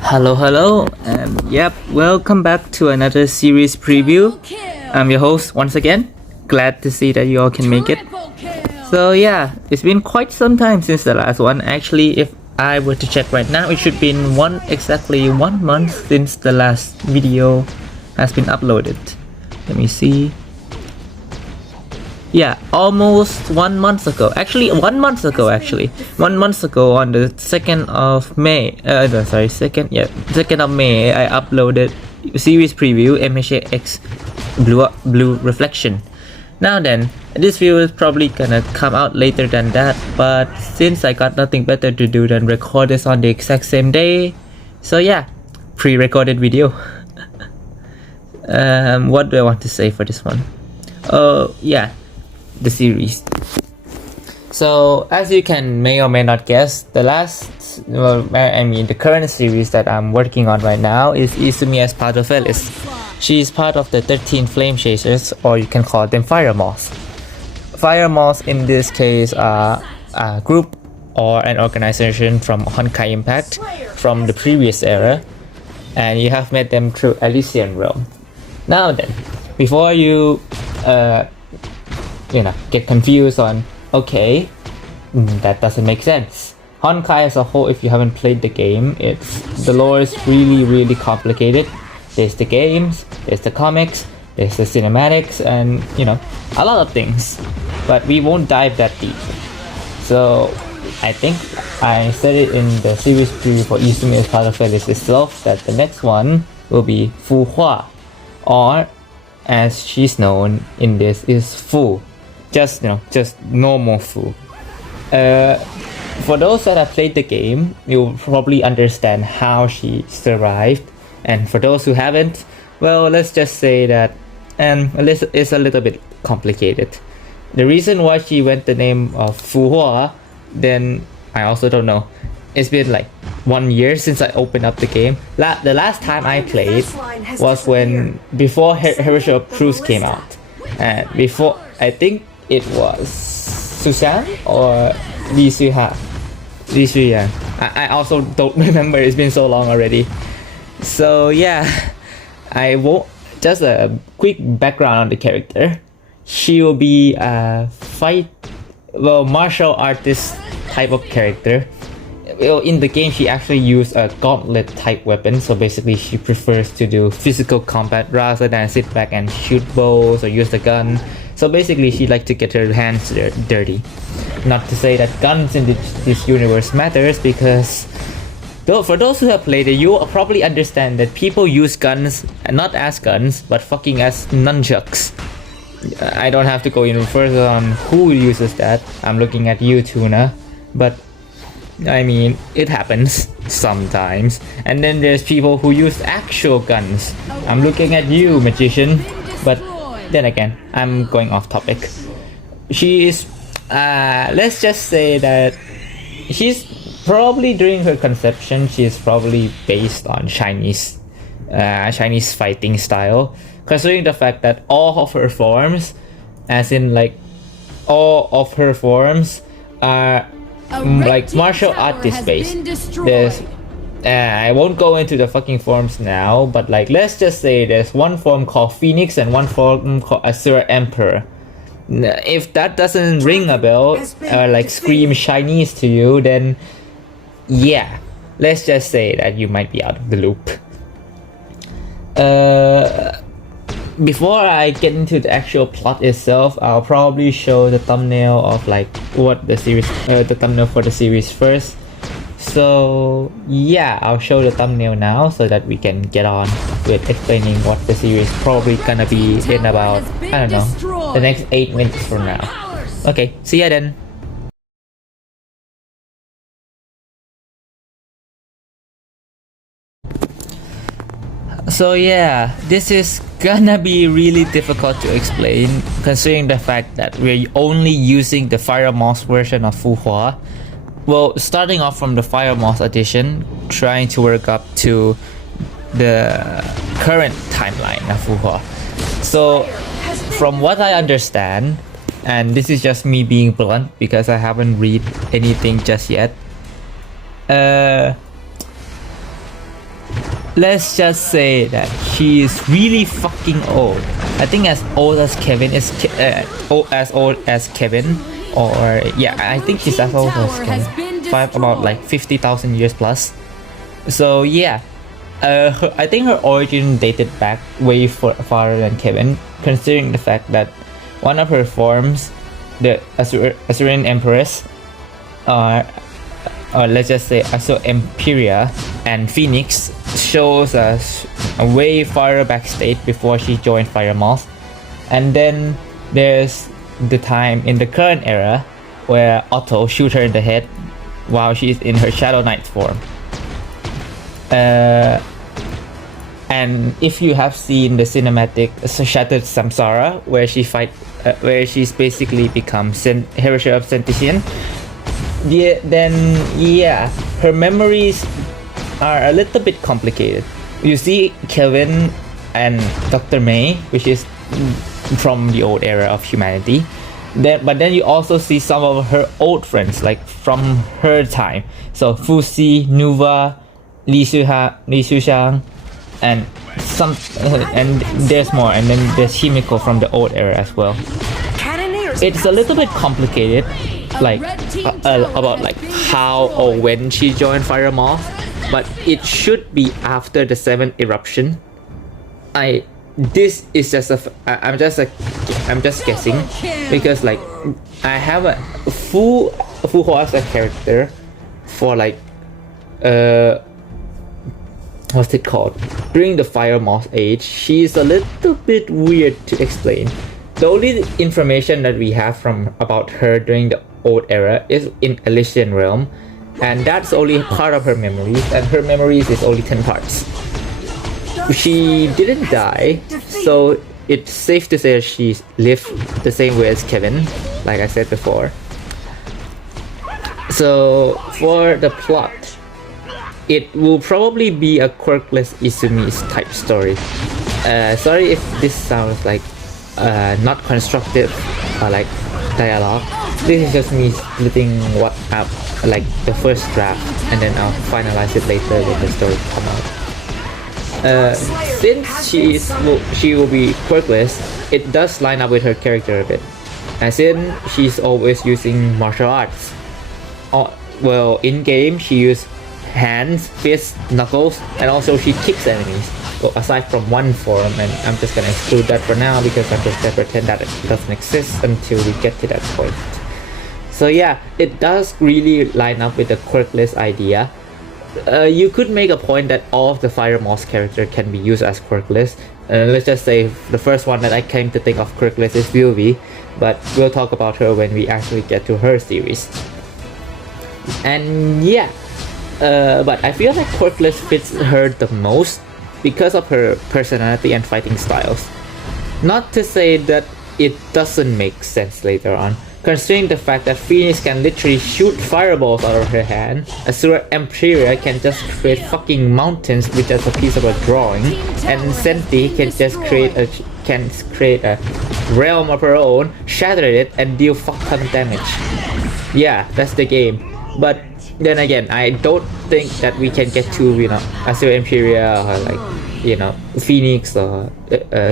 Hello, and welcome back to another series preview. I'm your host once again. Glad to see that you all can make it. So it's been quite some time since the last one. Actually, if I were to check right now, it should be exactly 1 month since the last video has been uploaded. Let me see. Yeah, almost 1 month ago. Actually, 1 month ago. 1 month ago, on the 2nd of May. 2nd of May, I uploaded series preview MHX Blue Reflection. Now then, this video is probably gonna come out later than that, but since I got nothing better to do than record this on the exact same day, so pre-recorded video. What do I want to say for this one? The series. So as you may or may not guess, the current series that I'm working on right now is Izumi as part of Alice. She is part of the 13 Flame Chasers, or you can call them Fire Moths. Fire Moths in this case are a group or an organization from Honkai Impact from the previous era, and you have met them through Elysian Realm. Now then, before you get confused on, that doesn't make sense. Honkai as a whole, if you haven't played the game, the lore is really complicated. There's the games, there's the comics, there's the cinematics, and a lot of things. But we won't dive that deep. So I think I said it in the series preview for Izumi as part of Alice itself that the next one will be Fu Hua, or as she's known in this is Fu. Just normal Fu. For those that have played the game, you'll probably understand how she survived, and for those who haven't, well, let's just say that it's a little bit complicated. The reason why she went the name of Fu Hua, then I also don't know. It's been like 1 year since I opened up the game. The last time I played was before Herschel Cruz came out, and before, I think it was Susan or Li Suya. I also don't remember. It's been so long already. So I won't. Just a quick background on the character. She will be a martial artist type of character. Well, in the game, she actually used a gauntlet type weapon, so basically she prefers to do physical combat rather than sit back and shoot bows or use the gun. So basically she likes to get her hands dirty. Not to say that guns in this universe matters, because for those who have played it, you probably understand that people use guns not as guns but fucking as nunchucks. I don't have to go any further on who uses that. I'm looking at you, Tuna, but I mean, it happens sometimes. And then there's people who use actual guns. I'm looking at you, magician. But then again, I'm going off topic. She is, let's just say that she's probably, during her conception, she is probably based on Chinese fighting style. Considering the fact that all of her forms are like martial artist based. There's I won't go into the fucking forms now, but let's just say there's one form called Phoenix and one form called Azure Emperor. If that doesn't ring a bell or scream Chinese to you, then let's just say that you might be out of the loop. Before I get into the actual plot itself, I'll probably show the thumbnail of what the thumbnail for the series first. So I'll show the thumbnail now so that we can get on with explaining what the series probably gonna be in about, I don't know, the next 8 minutes from now. Okay, see ya then. So this is gonna be really difficult to explain, considering the fact that we're only using the Fire Moss version of Fu Hua. Well, starting off from the Fire Moss edition, trying to work up to the current timeline of Fu Hua. So from what I understand, and this is just me being blunt because I haven't read anything just yet, let's just say that she is really fucking old. I think as old as Kevin is, as old as Kevin, or yeah, I think she's as old as Kevin. About like 50,000 years plus. So yeah, I think her origin dated back way farther than Kevin, considering the fact that one of her forms, the Assyrian Empress, or let's just say Asur Imperia and Phoenix, shows us a way farther back state before she joined Fire Moth. And then there's the time in the current era where Otto shoots her in the head while she's in her Shadow Knight form. And if you have seen the cinematic Shattered Samsara, where she's basically become Heresy of Sentitian, then her memories are a little bit complicated. You see Kelvin and Dr. May, which is from the old era of humanity. But then you also see some of her old friends, like from her time. So Fuxi, Nuva, Li Sushang, and and there's more. And then there's Himiko from the old era as well. It's a little bit complicated, like about like how or when she joined Fire Moth, but it should be after the 7th eruption. This is just I'm just guessing, because like I have a Fu as a character for like what's it called, during the Fire Moth age. She's a little bit weird to explain. The only information that we have about her during the old era is in Elysian Realm, and that's only part of her memories, and her memories is only 10 parts. She didn't die, so it's safe to say that she lived the same way as Kevin, like I said before. So for the plot, it will probably be a quirkless Izumi type story. Sorry if this sounds like not constructive or like dialogue. This is just me splitting what up, like the first draft, and then I'll finalize it later when the story come out. Since she will be quirkless, it does line up with her character a bit, as in she's always using martial arts. Well, in game she uses hands, fists, knuckles, and also she kicks enemies. Well, aside from one form, and I'm just gonna exclude that for now because I'm just gonna pretend that it doesn't exist until we get to that point. So yeah, it does really line up with the quirkless idea. You could make a point that all of the Fire Moth characters can be used as quirkless. Let's just say the first one that I came to think of quirkless is Vilvi, but we'll talk about her when we actually get to her series. And yeah, but I feel like quirkless fits her the most because of her personality and fighting styles. Not to say that it doesn't make sense later on, considering the fact that Phoenix can literally shoot fireballs out of her hand, Asura Imperia can just create fucking mountains with just a piece of a drawing, and Senti can just create a realm of her own, shatter it, and deal fuck ton damage. Yeah, that's the game. But then again, I don't think that we can get to, Asura Imperia or like, Phoenix or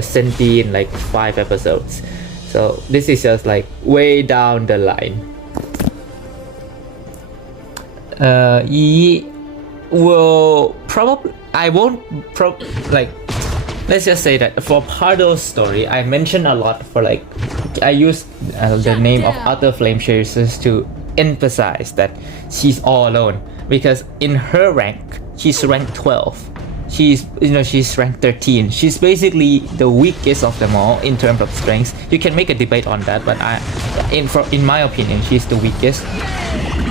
Senti in like 5 episodes. So this is just like way down the line. Let's just say that for Pardo's story, I mentioned a lot for like, I used the name of other flame chasers to emphasize that she's all alone, because in her rank, she's ranked 12. She's ranked 13. She's basically the weakest of them all in terms of strengths. You can make a debate on that, but in my opinion, she's the weakest.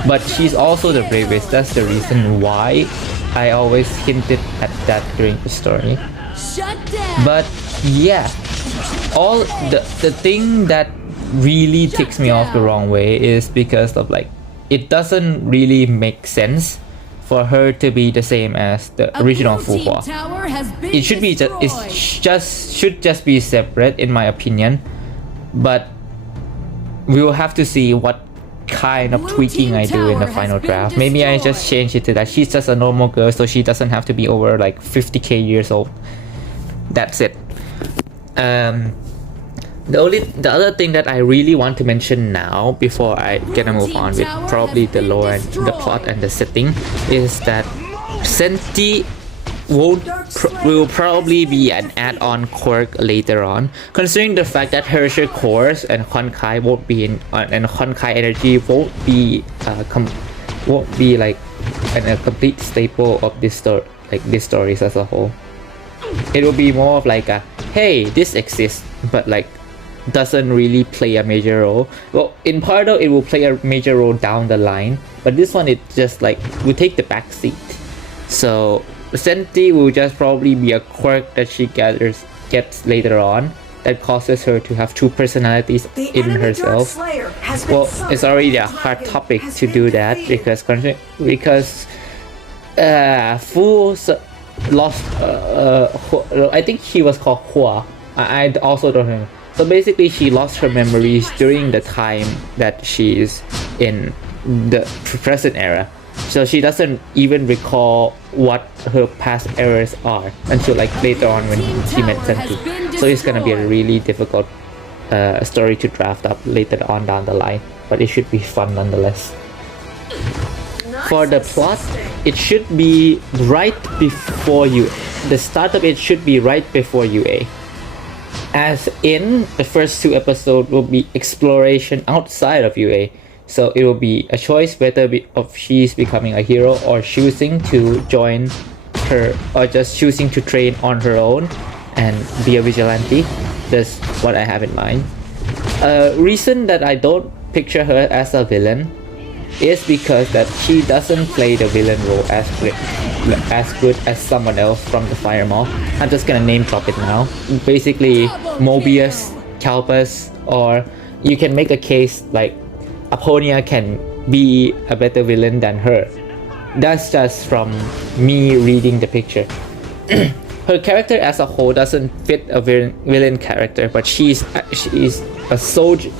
But she's also the bravest. That's the reason why I always hinted at that during the story. But yeah, all the thing that really ticks me off the wrong way is because of like, it doesn't really make sense for her to be the same as the original Fuhua. It should be should just be separate in my opinion, but we will have to see what kind of tweaking I do in the final draft. Maybe I just change it to that she's just a normal girl, so she doesn't have to be over like 50k years old. That's it. The other thing that I really want to mention now before I gonna move on with probably the lore and the plot and the setting is that Senti will probably be an add-on quirk later on, considering the fact that Herrscher cores and Honkai won't be in and Honkai energy won't be like a complete staple of this story, like these stories as a whole. It will be more of like a hey, this exists, but like doesn't really play a major role. Well, in part though, it will play a major role down the line, but this one it just like will take the back seat. So Senti will just probably be a quirk that she gets later on that causes her to have two personalities in herself. Well, it's already a hard topic to do that because Fu lost I think she was called Hua. I also don't know. So basically she lost her memories during the time that she is in the present era. So she doesn't even recall what her past errors are until like later on when she met Senti. So it's gonna be a really difficult story to draft up later on down the line, but it should be fun nonetheless. For the plot, it should be right before the start of it should be right before UA. As in, the first 2 episodes will be exploration outside of UA. So it will be a choice whether of she's becoming a hero or choosing to join her or just choosing to train on her own and be a vigilante. That's what I have in mind. Reason that I don't picture her as a villain is because that she doesn't play the villain role as good as someone else from the Fire Moth. I'm just gonna name drop it now. Basically Mobius, Calpus, or you can make a case like Apollonia can be a better villain than her. That's just from me reading the picture. Her character as a whole doesn't fit a villain character, but she's a soldier.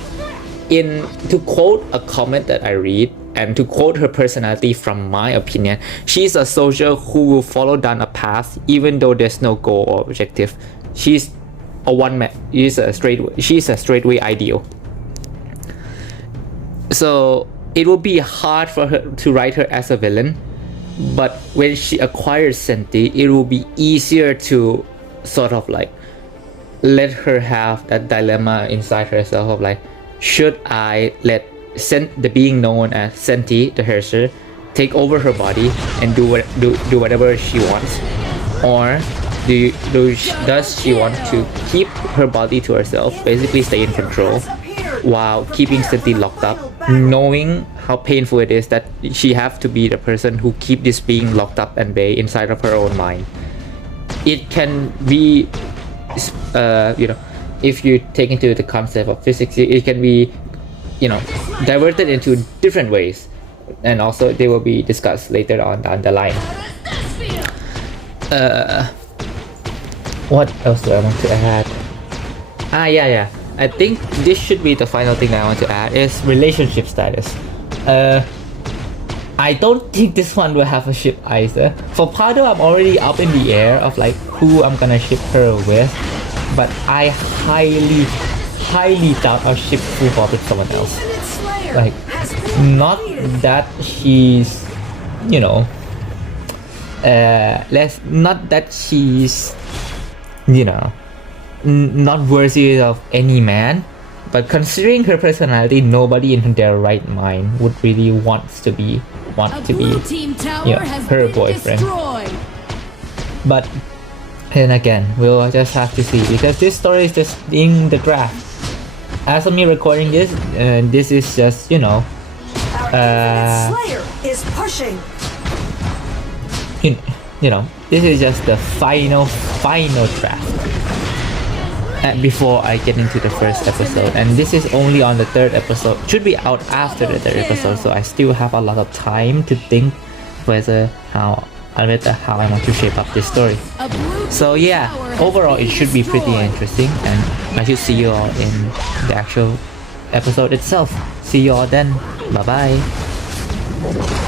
To quote a comment that I read and to quote her personality from my opinion, she's a soldier who will follow down a path even though there's no goal or objective. She's a one-man. She's a straightway ideal. So it will be hard for her to write her as a villain, but when she acquires Senti, it will be easier to sort of like let her have that dilemma inside herself of like, should I let the being known as Senti, the Herrscher, take over her body and do whatever she wants, or does she want to keep her body to herself, basically stay in control, while keeping Senti locked up, knowing how painful it is that she have to be the person who keep this being locked up and bay inside of her own mind. It can be, if you take into the concept of physics, it can be, diverted into different ways, and also they will be discussed later on down the line. What else do I want to add? Yeah. I think this should be the final thing that I want to add is relationship status. I don't think this one will have a ship either. For Pardo, I'm already up in the air of like who I'm gonna ship her with, but I highly doubt I'll ship Fuhua with someone else. Like, not that she's, not that she's, not worthy of any man, but considering her personality, nobody in their right mind would really want to be her boyfriend. But then again, we'll just have to see, because this story is just in the draft. As of me recording this, this is just Slayer is pushing. This is just the final draft. Before I get into the first episode, and this is only on the 3rd episode, should be out after the 3rd episode, so I still have a lot of time to think how I want to shape up this story. So yeah, overall it should be pretty interesting, and I should see you all in the actual episode itself. See you all then. Bye bye.